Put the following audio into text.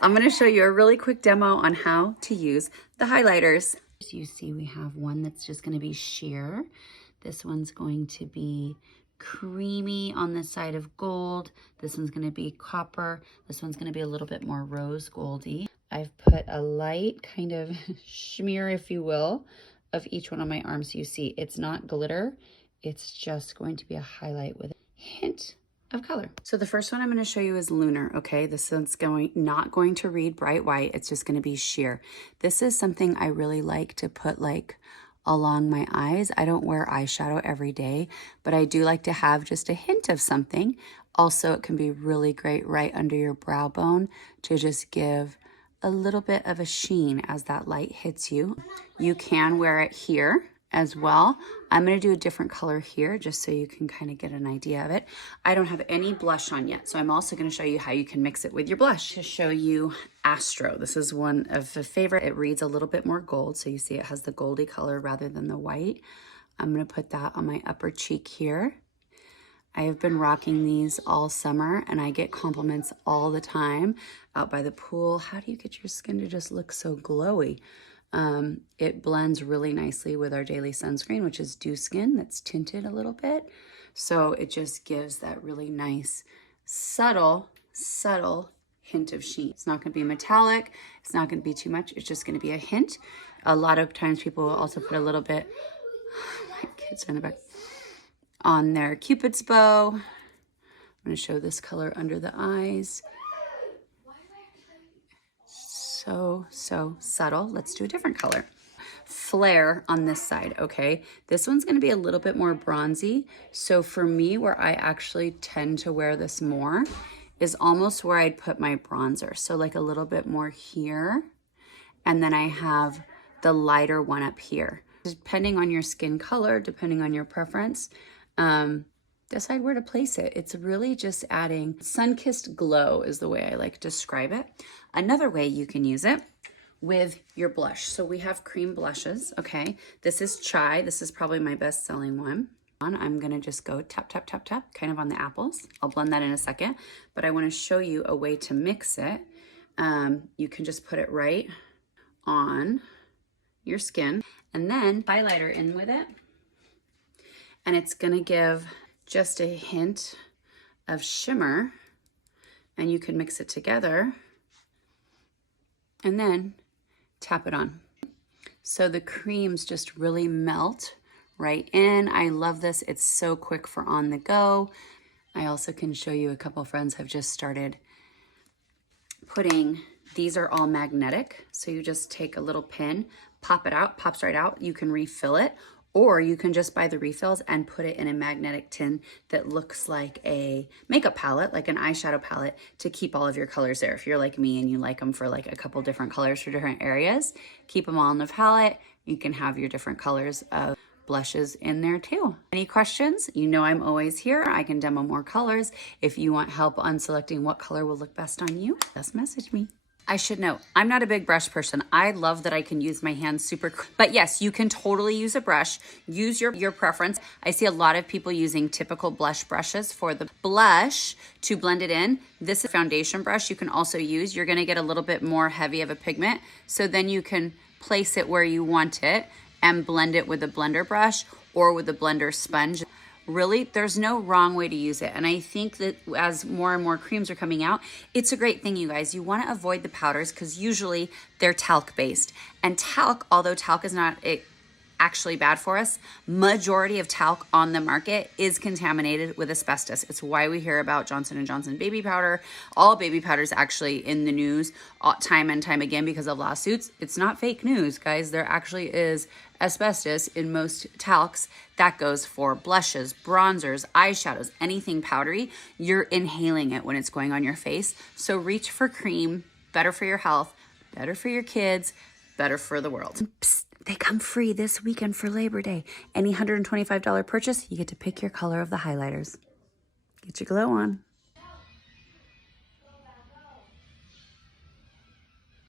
I'm gonna show you a really quick demo on how to use the highlighters. So you see we have one that's just gonna be sheer. This one's going to be creamy on the side of gold. This one's gonna be copper. This one's gonna be a little bit more rose goldy. I've put a light kind of smear, if you will, of each one on my arms. So you see it's not glitter. It's just going to be a highlight with a hint of color. So the first one I'm going to show you is Lunar, okay? This one's not going to read bright white. It's just going to be sheer. This is something I really like to put like along my eyes. I don't wear eyeshadow every day, but I do like to have just a hint of something. Also, it can be really great right under your brow bone to just give a little bit of a sheen as that light hits you. You can wear it here as well. I'm going to do a different color here just so you can kind of get an idea of it. I don't have any blush on yet, so I'm also going to show you how you can mix it with your blush. To show you Astro, this is one of the favorite. It reads a little bit more gold, so you see it has the goldy color rather than the white. I'm going to put that on my upper cheek here. I have been rocking these all summer and I get compliments all the time out by the pool. How do you get your skin to just look so glowy? It blends really nicely with our daily sunscreen, which is Dew Skin, that's tinted a little bit. So it just gives that really nice, subtle hint of sheen. It's not going to be metallic. It's not going to be too much. It's just going to be a hint. A lot of times people will also put a little bit, my kids are in the back, on their Cupid's bow. I'm going to show this color under the eyes. So subtle. Let's do a different color. Flare on this side, okay? This one's gonna be a little bit more bronzy. So for me, where I actually tend to wear this more is almost where I'd put my bronzer. So like a little bit more here. And then I have the lighter one up here. Depending on your skin color, depending on your preference, decide where to place it. It's really just adding sun-kissed glow is the way I like to describe it. Another way you can use it with your blush. So we have cream blushes, okay? This is Chai. This is probably my best-selling one. I'm gonna just go tap, tap, tap, tap, kind of on the apples. I'll blend that in a second, but I wanna show you a way to mix it. You can just put it right on your skin and then highlighter in with it. And it's gonna give just a hint of shimmer, and you can mix it together and then tap it on. So the creams just really melt right in. I love this. It's so quick for on the go. I also can show you a couple friends have just started putting, these are all magnetic. So you just take a little pin, pop it out, pops right out. You can refill it, or you can just buy the refills and put it in a magnetic tin that looks like a makeup palette, like an eyeshadow palette, to keep all of your colors there. If you're like me and you like them for like a couple different colors for different areas, keep them all in the palette. You can have your different colors of blushes in there too. Any questions? You know I'm always here. I can demo more colors. If you want help on selecting what color will look best on you, just message me. I should note, I'm not a big brush person. I love that I can use my hands super, but yes, you can totally use a brush. Use your preference. I see a lot of people using typical blush brushes for the blush to blend it in. This is a foundation brush you can also use. You're gonna get a little bit more heavy of a pigment, so then you can place it where you want it and blend it with a blender brush or with a blender sponge. Really, there's no wrong way to use it. And I think that as more and more creams are coming out, it's a great thing, you guys. You want to avoid the powders because usually they're talc based. And talc, although talc is not actually bad for us, majority of talc on the market is contaminated with asbestos. It's why we hear about Johnson & Johnson baby powder. All baby powders actually in the news time and time again because of lawsuits. It's not fake news, guys. There actually is asbestos in most talcs. That goes for blushes, bronzers, eyeshadows, anything powdery. You're inhaling it when it's going on your face. So reach for cream, better for your health, better for your kids, better for the world. Psst. They come free this weekend for Labor Day. Any $125 purchase, you get to pick your color of the highlighters. Get your glow on.